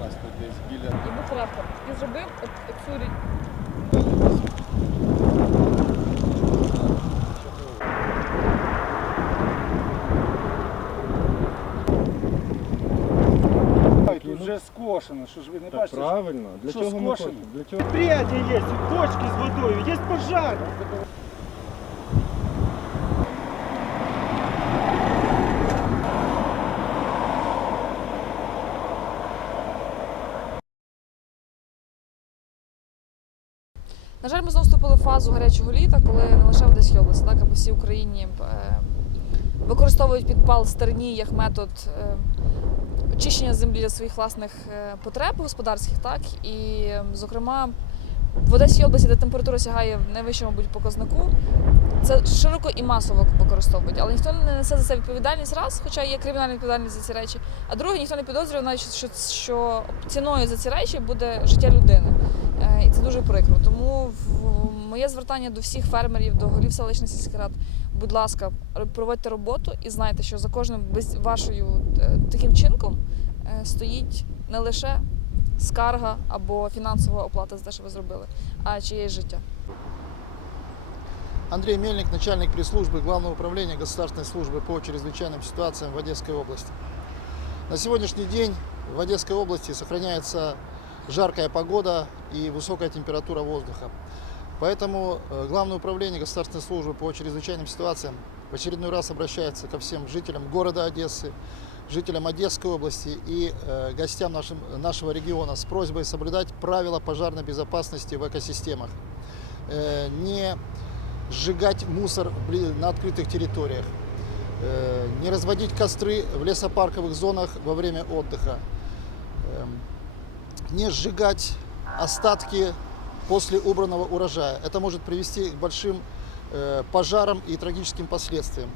зараз тут десь біля. Іду трактор і зробив оцю річ. Вже скошено, що ж ви не бачите? Правильно, для що чого ми скошено? хочемо? Для чего? Предприятие есть, бочки с водой, есть пожар. На жаль, ми знову вступили в фазу гарячого літа, коли не лише в Одеській області, так, а по всій Україні е, використовують підпал стерні як метод е, очищення землі для своїх власних е, потреб господарських, так. І, е, зокрема, в Одеській області, де температура сягає в найвищому мабуть, показнику, це широко і масово використовують. Але ніхто не несе за це відповідальність раз, хоча є кримінальна відповідальність за ці речі. А друге, ніхто не підозрює, навіть що, що ціною за ці речі буде життя людини. Е, І це дуже прикро. Тому моє звертання до всіх фермерів, до голів селищних сільських рад, будь ласка, проводьте роботу і знайте, що за кожним без вашою е, таким чинком е, стоїть не лише скарга або фінансова оплата за те, що ви зробили, а чиєсь життя. Андрей Мельник, начальник пресс-службы Главного управления государственной службы по чрезвычайным ситуациям в Одесской области. На сегодняшний день в Одесской области сохраняется жаркая погода и высокая температура воздуха. Поэтому э, Главное управление государственной службы по чрезвычайным ситуациям в очередной раз обращается ко всем жителям города Одессы, жителям Одесской области и э, гостям нашим, нашего региона с просьбой соблюдать правила пожарной безопасности в экосистемах. Э, не сжигать мусор на открытых территориях, не разводить костры в лесопарковых зонах во время отдыха, эм, не сжигать остатки после убранного урожая. Это может привести к большим э, пожарам и трагическим последствиям.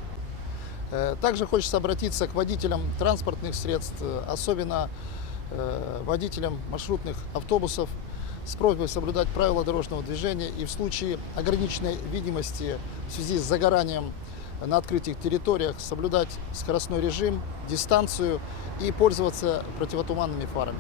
Э, Также хочется обратиться к водителям транспортных средств, особенно э, водителям маршрутных автобусов, с просьбой соблюдать правила дорожного движения и в случае ограниченной видимости в связи с загоранием на открытых территориях соблюдать скоростной режим, дистанцию и пользоваться противотуманными фарами.